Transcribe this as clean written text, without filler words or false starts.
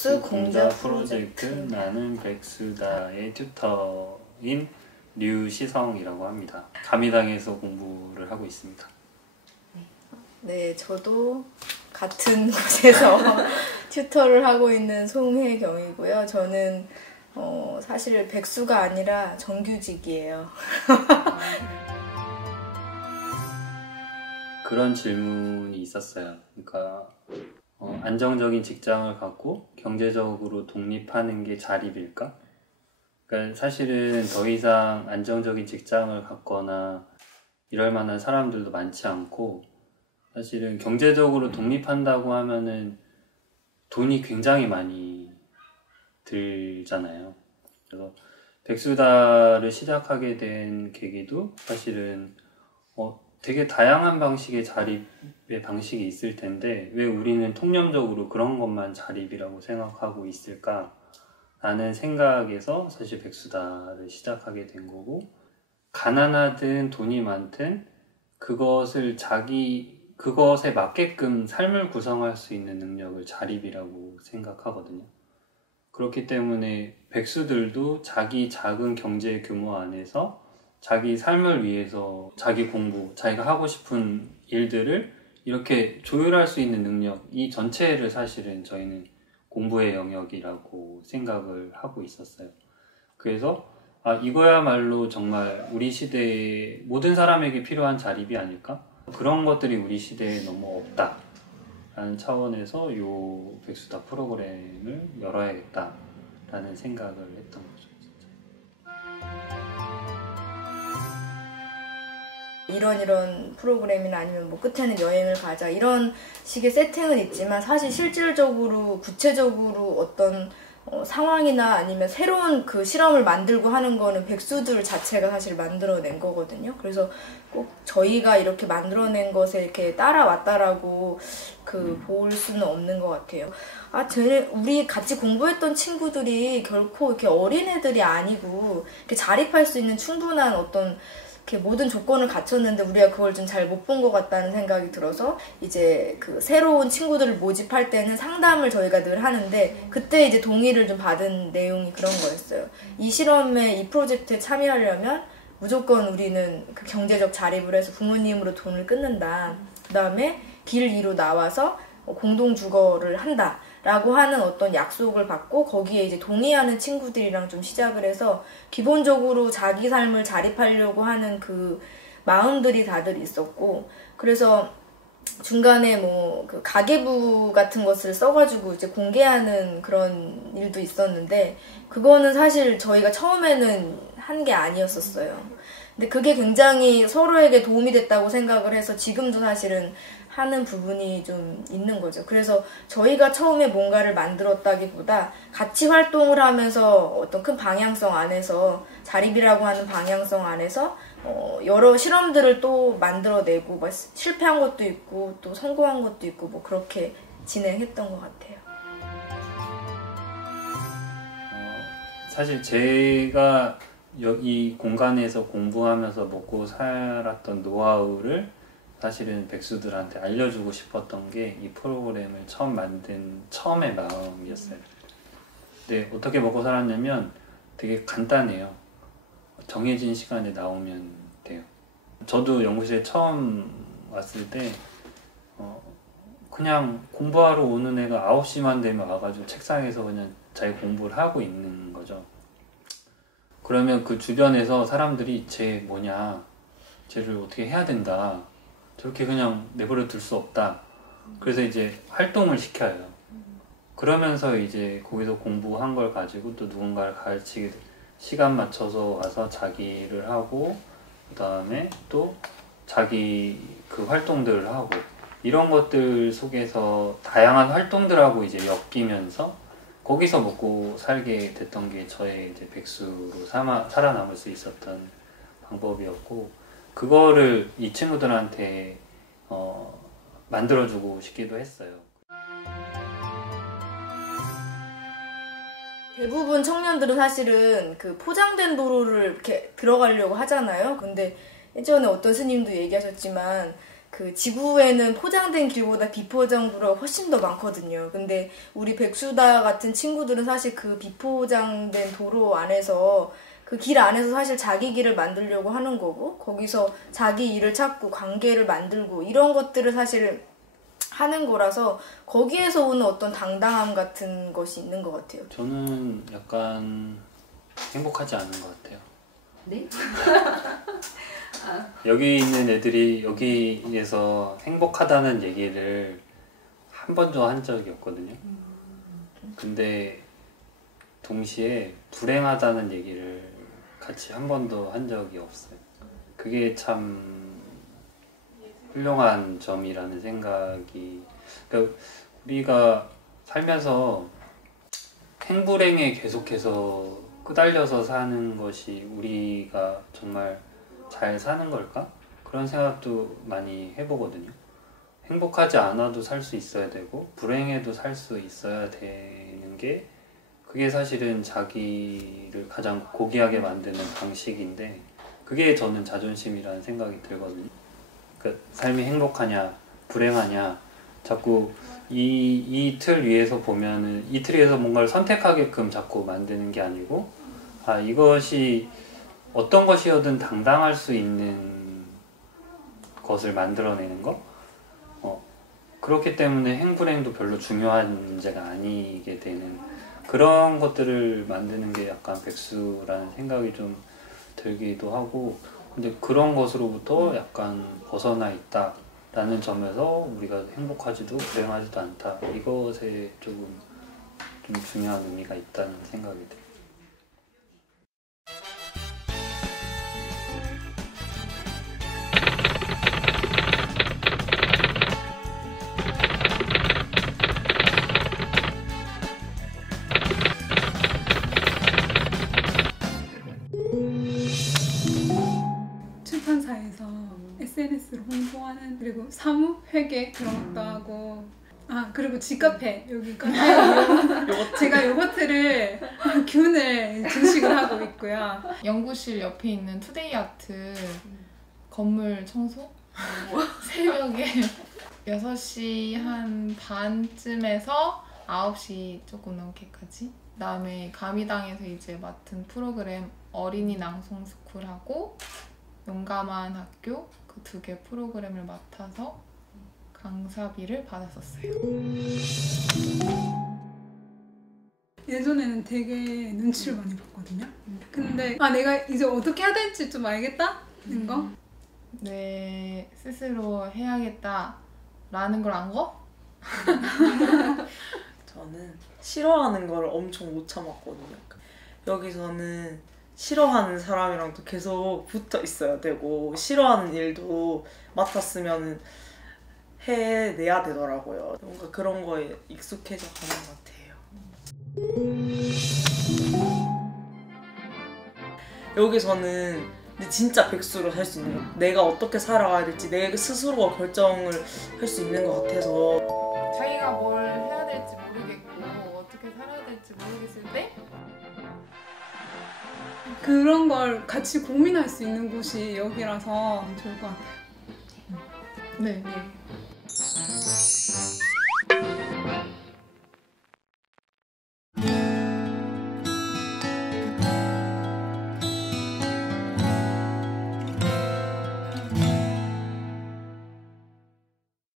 백수 공자 프로젝트 나는 백수다의 튜터인 류시성이라고 합니다. 감리당에서 공부를 하고 있습니다. 네, 저도 같은 곳에서 튜터를 하고 있는 송혜경이고요. 저는 사실 백수가 아니라 정규직이에요. 그런 질문이 있었어요. 그러니까 안정적인 직장을 갖고 경제적으로 독립하는 게 자립일까? 그러니까 사실은 더 이상 안정적인 직장을 갖거나 이럴 만한 사람들도 많지 않고, 사실은 경제적으로 독립한다고 하면은 돈이 굉장히 많이 들잖아요. 그래서 백수다를 시작하게 된 계기도 사실은 되게 다양한 방식의 자립의 방식이 있을 텐데 왜 우리는 통념적으로 그런 것만 자립이라고 생각하고 있을까? 라는 생각에서 사실 백수다를 시작하게 된 거고, 가난하든 돈이 많든 그것에 맞게끔 삶을 구성할 수 있는 능력을 자립이라고 생각하거든요. 그렇기 때문에 백수들도 자기 작은 경제 규모 안에서 자기 삶을 위해서 자기 공부, 자기가 하고 싶은 일들을 이렇게 조율할 수 있는 능력, 이 전체를 사실은 저희는 공부의 영역이라고 생각을 하고 있었어요. 그래서 이거야말로 정말 우리 시대의 모든 사람에게 필요한 자립이 아닐까? 그런 것들이 우리 시대에 너무 없다 라는 차원에서 이 백수다 프로그램을 열어야겠다 라는 생각을 했던 거죠. 이런 프로그램이나 아니면 뭐 끝에는 여행을 가자 이런 식의 세팅은 있지만, 사실 실질적으로 구체적으로 어떤 상황이나 아니면 새로운 그 실험을 만들고 하는 거는 백수들 자체가 사실 만들어낸 거거든요. 그래서 꼭 저희가 이렇게 만들어낸 것에 이렇게 따라왔다라고 볼 수는 없는 것 같아요. 우리 같이 공부했던 친구들이 결코 이렇게 어린애들이 아니고 이렇게 자립할 수 있는 충분한 어떤 모든 조건을 갖췄는데 우리가 그걸 좀 잘 못 본 것 같다는 생각이 들어서, 이제 새로운 친구들을 모집할 때는 상담을 저희가 늘 하는데 그때 이제 동의를 좀 받은 내용이 그런 거였어요. 이 실험에, 이 프로젝트에 참여하려면 무조건 우리는 경제적 자립을 해서 부모님으로 돈을 끊는다. 그 다음에 길 위로 나와서 공동 주거를 한다. 라고 하는 어떤 약속을 받고 거기에 이제 동의하는 친구들이랑 좀 시작을 해서 기본적으로 자기 삶을 자립하려고 하는 그 마음들이 다들 있었고, 그래서 중간에 가계부 같은 것을 써가지고 이제 공개하는 그런 일도 있었는데, 그거는 사실 저희가 처음에는 한 게 아니었었어요. 근데 그게 굉장히 서로에게 도움이 됐다고 생각을 해서 지금도 사실은 하는 부분이 좀 있는 거죠. 그래서 저희가 처음에 뭔가를 만들었다기보다 같이 활동을 하면서 어떤 큰 방향성 안에서, 자립이라고 하는 방향성 안에서 여러 실험들을 또 만들어내고, 실패한 것도 있고 또 성공한 것도 있고 그렇게 진행했던 것 같아요. 사실 제가 이 공간에서 공부하면서 먹고 살았던 노하우를 사실은 백수들한테 알려주고 싶었던 게 이 프로그램을 처음 만든 처음의 마음이었어요. 근데 어떻게 먹고 살았냐면 되게 간단해요. 정해진 시간에 나오면 돼요. 저도 연구실에 처음 왔을 때 그냥 공부하러 오는 애가 9시만 되면 와가지고 책상에서 그냥 자기 공부를 하고 있는 거죠. 그러면 그 주변에서 사람들이 쟤 뭐냐, 쟤를 어떻게 해야 된다, 저렇게 그냥 내버려 둘 수 없다. 그래서 이제 활동을 시켜요. 그러면서 이제 거기서 공부한 걸 가지고 또 누군가를 가르치게 시간 맞춰서 와서 자기를 하고, 그 다음에 또 자기 그 활동들을 하고, 이런 것들 속에서 다양한 활동들하고 이제 엮이면서 거기서 먹고 살게 됐던 게 저의 이제 백수로 살아남을 수 있었던 방법이었고, 그거를 이 친구들한테 만들어주고 싶기도 했어요. 대부분 청년들은 사실은 포장된 도로를 이렇게 들어가려고 하잖아요. 근데 예전에 어떤 스님도 얘기하셨지만 그 지구에는 포장된 길보다 비포장도가 훨씬 더 많거든요. 근데 우리 백수다 같은 친구들은 사실 그 비포장된 도로 안에서 그 길 안에서 사실 자기 길을 만들려고 하는 거고 거기서 자기 일을 찾고 관계를 만들고 이런 것들을 사실 하는 거라서 거기에서 오는 어떤 당당함 같은 것이 있는 것 같아요. 저는 약간 행복하지 않은 것 같아요. 네? 여기 있는 애들이 여기에서 행복하다는 얘기를 한 번도 한 적이 없거든요. 근데 동시에 불행하다는 얘기를 같이 한 번도 한 적이 없어요. 그게 참 훌륭한 점이라는 생각이, 그러니까 우리가 살면서 행불행에 계속해서 끄달려서 사는 것이 우리가 정말 잘 사는 걸까? 그런 생각도 많이 해보거든요. 행복하지 않아도 살 수 있어야 되고 불행해도 살 수 있어야 되는 게 그게 사실은 자기를 가장 고귀하게 만드는 방식인데 그게 저는 자존심이라는 생각이 들거든요. 그러니까 삶이 행복하냐 불행하냐 자꾸 이 틀 위에서 보면은 이 틀 위에서 뭔가를 선택하게끔 자꾸 만드는 게 아니고 이것이 어떤 것이어든 당당할 수 있는 것을 만들어내는 거? 그렇기 때문에 행불행도 별로 중요한 문제가 아니게 되는 그런 것들을 만드는 게 약간 백수라는 생각이 좀 들기도 하고 근데 그런 것으로부터 약간 벗어나 있다라는 점에서 우리가 행복하지도 불행하지도 않다 이것에 조금 좀 중요한 의미가 있다는 생각이 들어요. 출판사에서 SNS로 홍보하는 그리고 사무 회계 그런 것도 하고 그리고 지카페 여기 카페 제가 요거트를 균을 증식을 하고 있고요. 연구실 옆에 있는 투데이 아트 건물 청소 새벽에 6시 한 반쯤에서 9시 조금 넘게까지 그다음에 가미당에서 이제 맡은 프로그램 어린이 낭송 스쿨하고 용감한 학교 그 2개 프로그램을 맡아서 강사비를 받았었어요. 예전에는 되게 눈치를 많이 봤거든요. 근데 내가 이제 어떻게 해야 될지 좀 알겠다는 거? 내 스스로 해야겠다라는 걸 안 거? 저는 싫어하는 걸 엄청 못 참았거든요. 여기서는 싫어하는 사람이랑도 계속 붙어 있어야 되고 싫어하는 일도 맡았으면 해내야 되더라고요. 뭔가 그런 거에 익숙해져 가는 것 같아요. 여기서는 진짜 백수로 살 수 있는 거 내가 어떻게 살아가야 될지 내 스스로가 결정을 할 수 있는 것 같아서 자기가 뭘 해야 될지 모르겠고 어떻게 살아야 될지 모르겠을 때 그런 걸 같이 고민할 수 있는 곳이 여기라서 좋을 것 같아요. 네.